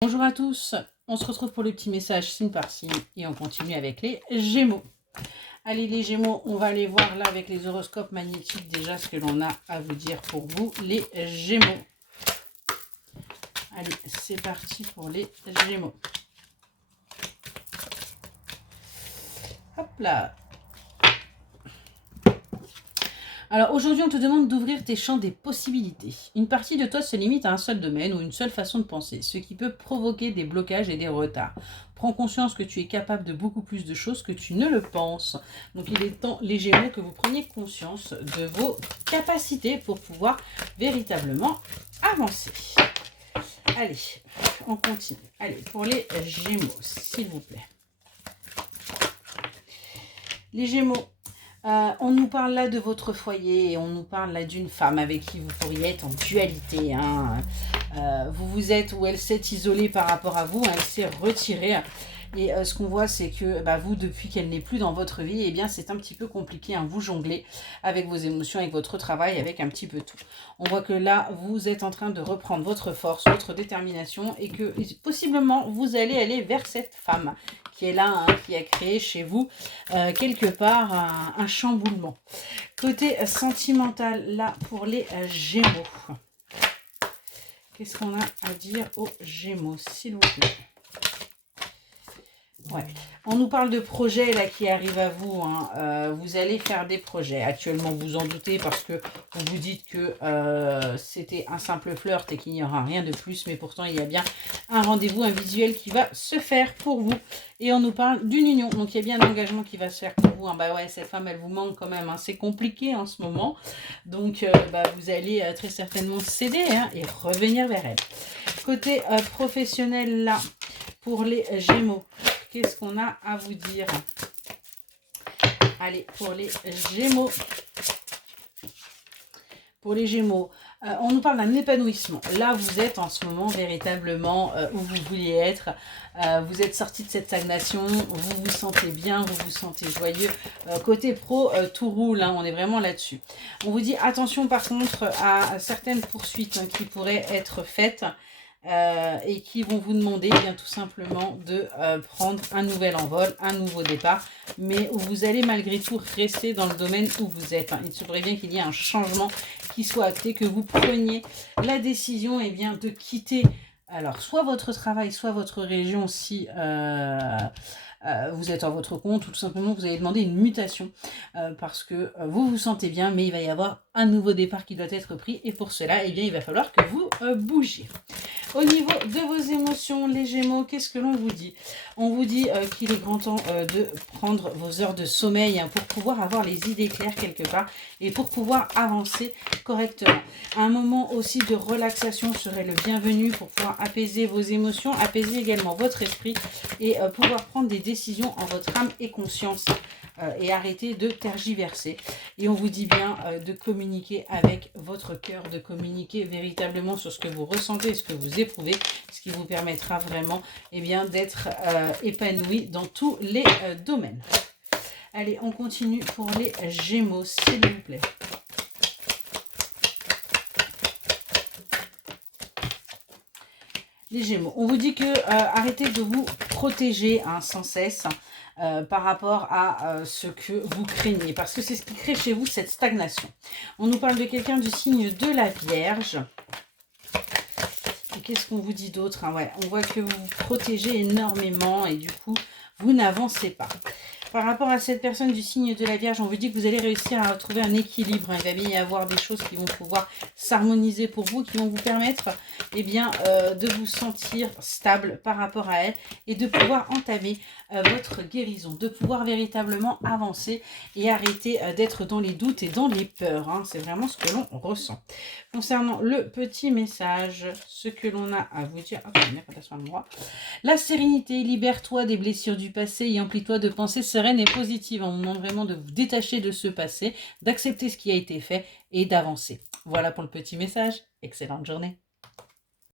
Bonjour à tous, on se retrouve pour le petit message signe par signe et on continue avec les Gémeaux. Allez les Gémeaux, on va aller voir là avec les horoscopes magnétiques déjà ce que l'on a à vous dire pour vous les Gémeaux. Allez, c'est parti pour les Gémeaux. Hop là. Alors aujourd'hui, on te demande d'ouvrir tes champs des possibilités. Une partie de toi se limite à un seul domaine ou une seule façon de penser, ce qui peut provoquer des blocages et des retards. Prends conscience que tu es capable de beaucoup plus de choses que tu ne le penses. Donc il est temps, les Gémeaux, que vous preniez conscience de vos capacités pour pouvoir véritablement avancer. Allez, on continue. Allez, pour les Gémeaux, s'il vous plaît. Les Gémeaux. On nous parle là de votre foyer et on nous parle là d'une femme avec qui vous pourriez être en dualité. Vous vous êtes, ou elle s'est isolée par rapport à vous, elle s'est retirée. Et ce qu'on voit, c'est que vous, depuis qu'elle n'est plus dans votre vie, eh bien, c'est un petit peu compliqué. Vous jonglez avec vos émotions, avec votre travail, avec un petit peu tout. On voit que là, vous êtes en train de reprendre votre force, votre détermination et que possiblement, vous allez aller vers cette femme qui est là, qui a créé chez vous quelque part un chamboulement. Côté sentimental, là, pour les Gémeaux. Qu'est-ce qu'on a à dire aux Gémeaux, s'il vous plaît? Ouais. On nous parle de projets là qui arrivent à vous. Vous allez faire des projets. Actuellement, vous en doutez parce que vous vous dites que c'était un simple flirt et qu'il n'y aura rien de plus. Mais pourtant, il y a bien un rendez-vous, un visuel qui va se faire pour vous. Et on nous parle d'une union. Donc, il y a bien un engagement qui va se faire pour vous. Ouais, cette femme, elle vous manque quand même. C'est compliqué en ce moment. Donc, vous allez très certainement céder et revenir vers elle. Côté professionnel là, pour les Gémeaux. Qu'est-ce qu'on a à vous dire? Allez, pour les Gémeaux. Pour les Gémeaux, on nous parle d'un épanouissement. Là, vous êtes en ce moment véritablement où vous vouliez être. Vous êtes sorti de cette stagnation, vous vous sentez bien, vous vous sentez joyeux. Côté pro, tout roule, on est vraiment là-dessus. On vous dit attention par contre à certaines poursuites qui pourraient être faites. Et qui vont vous demander bien tout simplement de prendre un nouvel envol, un nouveau départ, mais où vous allez malgré tout rester dans le domaine où vous êtes. Il se pourrait bien qu'il y ait un changement qui soit acté, que vous preniez la décision de quitter alors soit votre travail, soit votre région si vous êtes à votre compte, ou tout simplement vous allez demander une mutation parce que vous vous sentez bien, mais il va y avoir un nouveau départ qui doit être pris et pour cela, il va falloir que vous bougiez. Au niveau de vos émotions, les Gémeaux, qu'est-ce que l'on vous dit? On vous dit qu'il est grand temps de prendre vos heures de sommeil pour pouvoir avoir les idées claires quelque part et pour pouvoir avancer correctement. Un moment aussi de relaxation serait le bienvenu pour pouvoir apaiser vos émotions, apaiser également votre esprit et pouvoir prendre des décisions en votre âme et conscience. Et arrêter de tergiverser. Et on vous dit bien de communiquer avec votre cœur, de communiquer véritablement sur ce que vous ressentez, ce que vous éprouvez, ce qui vous permettra vraiment d'être épanoui dans tous les domaines. Allez, on continue pour les Gémeaux, s'il vous plaît. Les Gémeaux, on vous dit que arrêtez de vous protéger sans cesse par rapport à ce que vous craignez, parce que c'est ce qui crée chez vous cette stagnation. On nous parle de quelqu'un du signe de la Vierge. Et qu'est-ce qu'on vous dit d'autre? On voit que vous vous protégez énormément et du coup, vous n'avancez pas. Par rapport à cette personne du signe de la Vierge, on vous dit que vous allez réussir à trouver un équilibre. Il va bien y avoir des choses qui vont pouvoir s'harmoniser pour vous, qui vont vous permettre de vous sentir stable par rapport à elle et de pouvoir entamer votre guérison, de pouvoir véritablement avancer et arrêter d'être dans les doutes et dans les peurs. C'est vraiment ce que l'on ressent. Concernant le petit message, ce que l'on a à vous dire, la sérénité, libère-toi des blessures du passé et emplis-toi de pensées sereines et positives. On vous demande vraiment de vous détacher de ce passé, d'accepter ce qui a été fait et d'avancer. Voilà pour le petit message. Excellente journée.